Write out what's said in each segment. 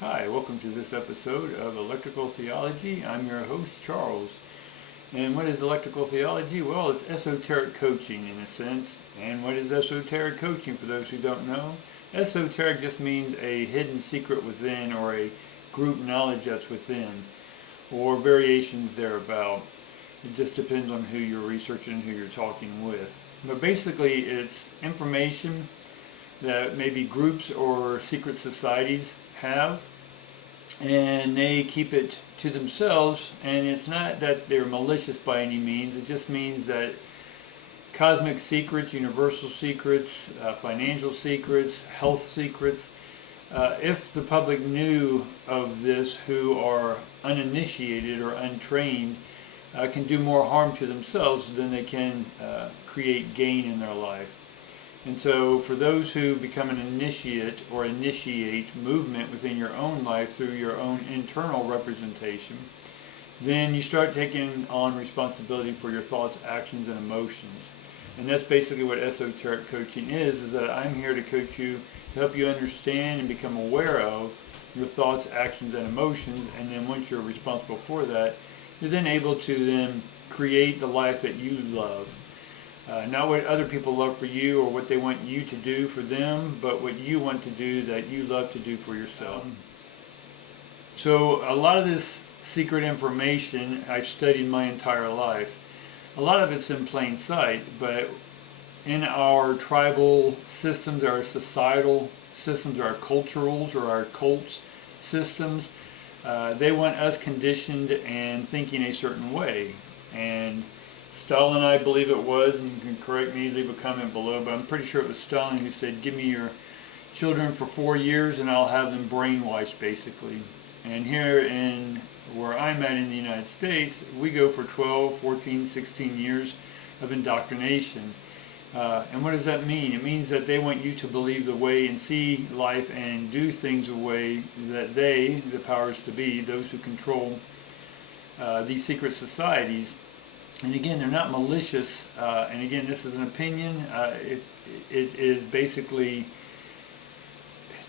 Hi, welcome to this episode of Electrical Theology. I'm your host, Charles. And what is electrical theology? Well, it's esoteric coaching in a sense. And what is esoteric coaching for those who don't know? Esoteric just means a hidden secret within or a group knowledge that's within or variations thereabout. It just depends on who you're researching and who you're talking with. But basically, it's information that maybe groups or secret societies have, and they keep it to themselves. And it's not that they're malicious by any means, it just means that cosmic secrets, universal secrets, financial secrets, health secrets, if the public knew of this who are uninitiated or untrained, can do more harm to themselves than they can create gain in their life. And so for those who become an initiate or initiate movement within your own life through your own internal representation, then you start taking on responsibility for your thoughts, actions, and emotions. And that's basically what esoteric coaching is that I'm here to coach you to help you understand and become aware of your thoughts, actions, and emotions. And then once you're responsible for that, you're then able to then create the life that you love. Not what other people love for you or what they want you to do for them, but what you want to do that you love to do for yourself. So a lot of this secret information I've studied my entire life. A lot of it's in plain sight, but in our tribal systems, our societal systems, our culturals or our cult systems, they want us conditioned and thinking a certain way. And Stalin, I believe it was, and you can correct me, leave a comment below, but I'm pretty sure it was Stalin who said, give me your children for 4 years and I'll have them brainwashed, basically. And here in where I'm at in the United States, we go for 12, 14, 16 years of indoctrination. And what does that mean? It means that they want you to believe the way and see life and do things the way that they, the powers to be, those who control these secret societies. And again, they're not malicious. And again, this is an opinion. It is basically,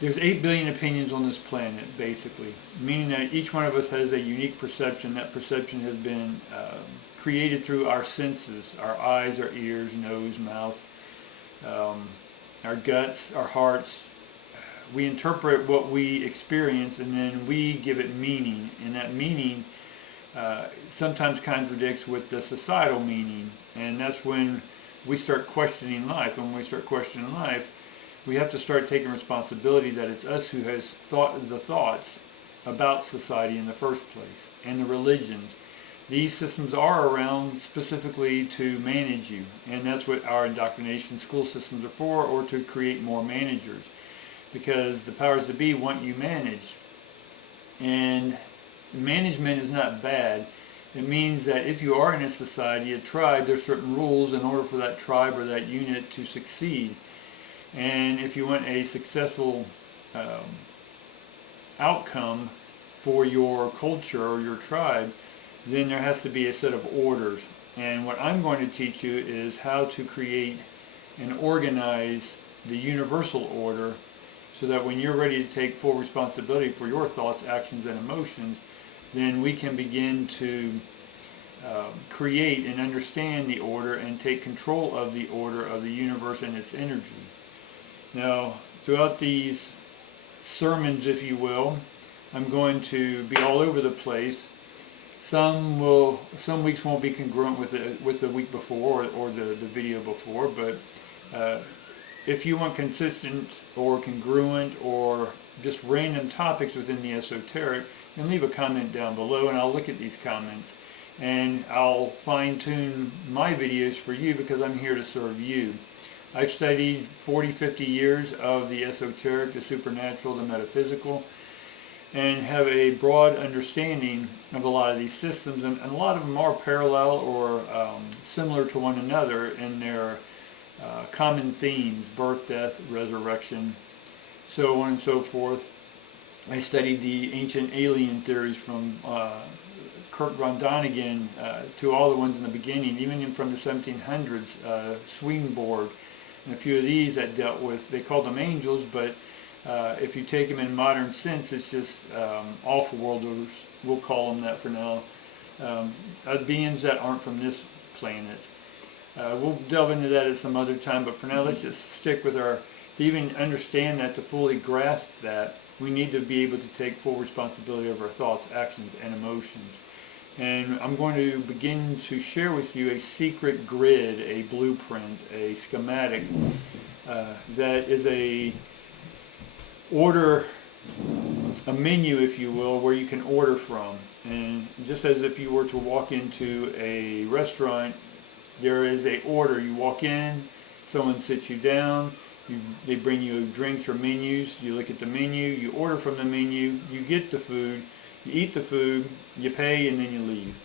there's 8 billion opinions on this planet, basically, meaning that each one of us has a unique perception. That perception has been created through our senses, our eyes, our ears, nose, mouth, our guts, our hearts. We interpret what we experience and then we give it meaning, and that meaning sometimes contradicts with the societal meaning, and that's when we start questioning life. And when we start questioning life, we have to start taking responsibility that it's us who has thought the thoughts about society in the first place, and the religions. These systems are around specifically to manage you, and that's what our indoctrination school systems are for, or to create more managers, because the powers that be want you managed. And management is not bad. It means that if you are in a society, a tribe, there's certain rules in order for that tribe or that unit to succeed. And if you want a successful outcome for your culture or your tribe, then there has to be a set of orders. And what I'm going to teach you is how to create and organize the universal order, so that when you're ready to take full responsibility for your thoughts, actions, and emotions, then we can begin to create and understand the order and take control of the order of the universe and its energy. Now, throughout these sermons, if you will, I'm going to be all over the place. Some weeks won't be congruent with the week before or the video before, but if you want consistent or congruent or just random topics within the esoteric, then leave a comment down below and I'll look at these comments. And I'll fine-tune my videos for you because I'm here to serve you. I've studied 40, 50 years of the esoteric, the supernatural, the metaphysical, and have a broad understanding of a lot of these systems. And a lot of them are parallel or similar to one another in their common themes: birth, death, resurrection, so on and so forth. I studied the ancient alien theories from Kurt von Donigan to all the ones in the beginning, even from the 1700s, Swedenborg, and a few of these that dealt with, they called them angels, but if you take them in modern sense, it's just off-worlders, we'll call them that for now, beings that aren't from this planet. We'll delve into that at some other time, but for now let's just stick with to even understand that, to fully grasp that, we need to be able to take full responsibility of our thoughts, actions, and emotions. And I'm going to begin to share with you a secret grid, a blueprint, a schematic that is a menu, if you will, where you can order from. And just as if you were to walk into a restaurant, there is a order. You walk in, someone sits you down, they bring you drinks or menus, you look at the menu, you order from the menu, you get the food, you eat the food, you pay, and then you leave.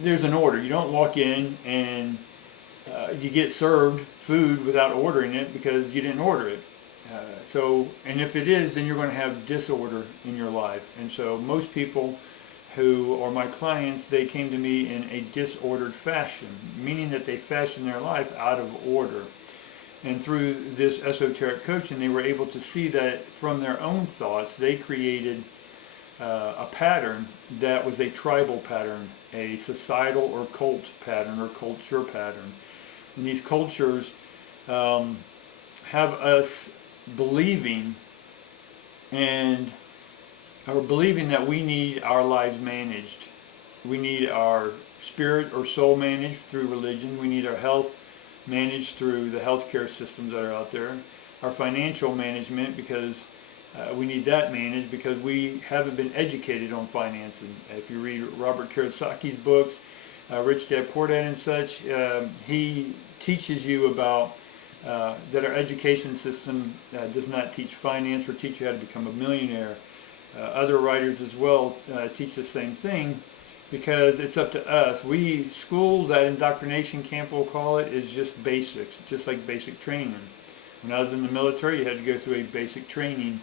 There's an order. You don't walk in and you get served food without ordering it because you didn't order it. And if it is, then you're going to have disorder in your life. And so most people who are my clients, they came to me in a disordered fashion, meaning that they fashion their life out of order. And through this esoteric coaching, they were able to see that from their own thoughts, they created a pattern that was a tribal pattern, a societal or cult pattern or culture pattern. And these cultures have us believing that we need our lives managed. We need our spirit or soul managed through religion. We need our health managed through the healthcare systems that are out there. Our financial management, because we need that managed because we haven't been educated on financing. If you read Robert Kiyosaki's books, Rich Dad Poor Dad and such, he teaches you about that our education system does not teach finance or teach you how to become a millionaire. Other writers as well teach the same thing, because it's up to us. School, that indoctrination camp we'll call it, is just basics, just like basic training. When I was in the military, you had to go through a basic training,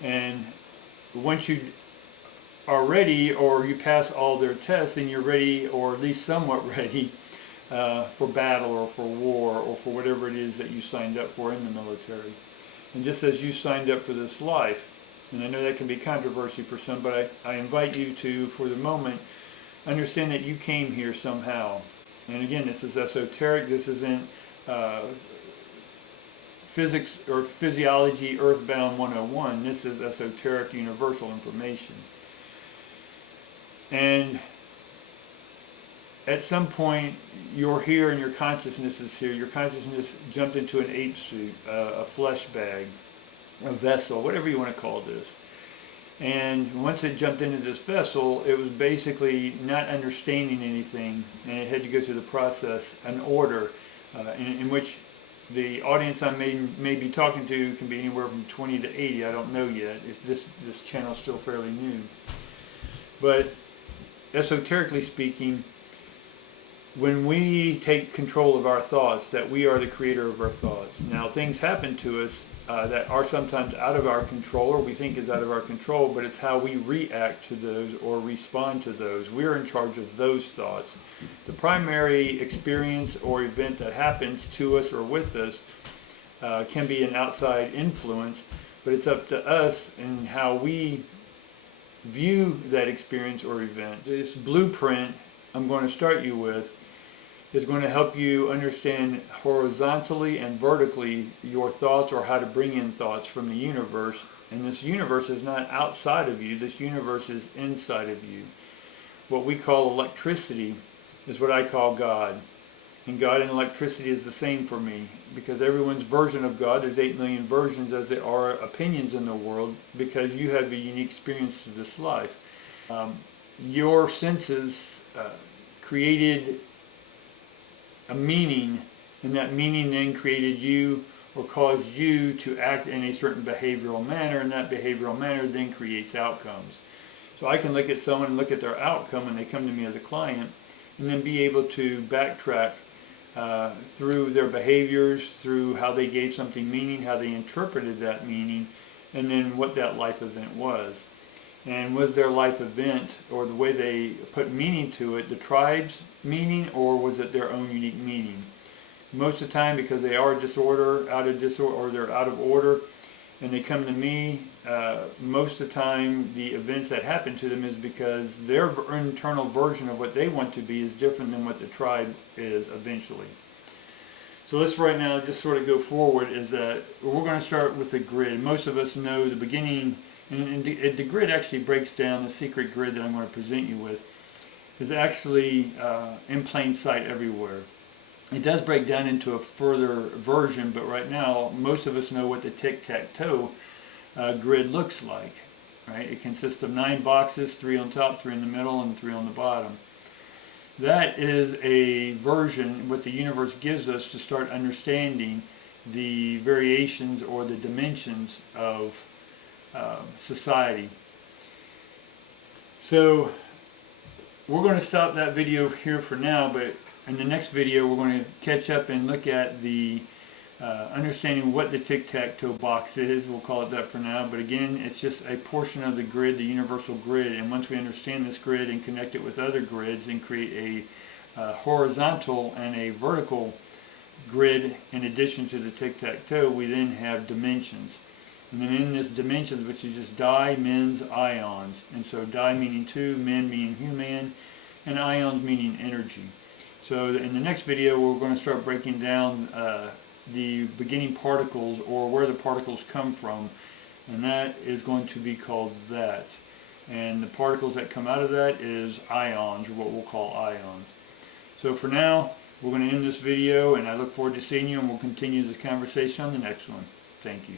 and once you are ready, or you pass all their tests, then you're ready, or at least somewhat ready, for battle or for war or for whatever it is that you signed up for in the military. And just as you signed up for this life, and I know that can be controversy for some, but I invite you to, for the moment, understand that you came here somehow. And again, this is esoteric. This isn't physics or physiology earthbound 101. This is esoteric universal information. And at some point, you're here and your consciousness is here. Your consciousness jumped into an ape suit, a flesh bag, a vessel, whatever you want to call this. And once it jumped into this vessel, it was basically not understanding anything, and it had to go through the process, an order, in which the audience I may be talking to can be anywhere from 20 to 80. I don't know yet. This channel is still fairly new. But esoterically speaking, when we take control of our thoughts, that we are the creator of our thoughts. Now, things happen to us that are sometimes out of our control, or we think is out of our control, but it's how we react to those or respond to those. We're in charge of those thoughts. The primary experience or event that happens to us or with us can be an outside influence, but it's up to us and how we view that experience or event. This blueprint I'm going to start you with is going to help you understand horizontally and vertically your thoughts, or how to bring in thoughts from the universe. And this universe is not outside of you, this universe is inside of you. What we call electricity is what I call God. And God and electricity is the same for me, because everyone's version of God, there's 8 million versions as there are opinions in the world, because you have a unique experience to this life. Your senses created a meaning, and that meaning then created you or caused you to act in a certain behavioral manner, and that behavioral manner then creates outcomes. So I can look at someone and look at their outcome when they come to me as a client, and then be able to backtrack through their behaviors, through how they gave something meaning, how they interpreted that meaning, and then what that life event was. And was their life event, or the way they put meaning to it, the tribe's meaning, or was it their own unique meaning? Most of the time, because they are out of disorder, or they're out of order, and they come to me, most of the time the events that happen to them is because their internal version of what they want to be is different than what the tribe is eventually. So let's right now just sort of go forward, is that we're going to start with the grid. Most of us know the beginning, and the grid actually breaks down. The secret grid that I'm going to present you with is actually in plain sight everywhere. It does break down into a further version, but right now most of us know what the tic-tac-toe grid looks like. Right? It consists of 9 boxes, 3 on top, 3 in the middle, and 3 on the bottom. That is a version, what the universe gives us to start understanding the variations or the dimensions of society. So we're going to stop that video here for now, but in the next video we're going to catch up and look at the understanding what the tic-tac-toe box is. We'll call it that for now, but again, it's just a portion of the grid, the universal grid, and once we understand this grid and connect it with other grids and create a horizontal and a vertical grid in addition to the tic-tac-toe, we then have dimensions. And then in this dimensions, which is just dimensions, ions, and so di meaning 2, men meaning human, and ions meaning energy. So in the next video we're going to start breaking down the beginning particles, or where the particles come from, and that is going to be called that. And the particles that come out of that is ions, or what we'll call ions. So for now, we're going to end this video, and I look forward to seeing you, and we'll continue this conversation on the next one. Thank you.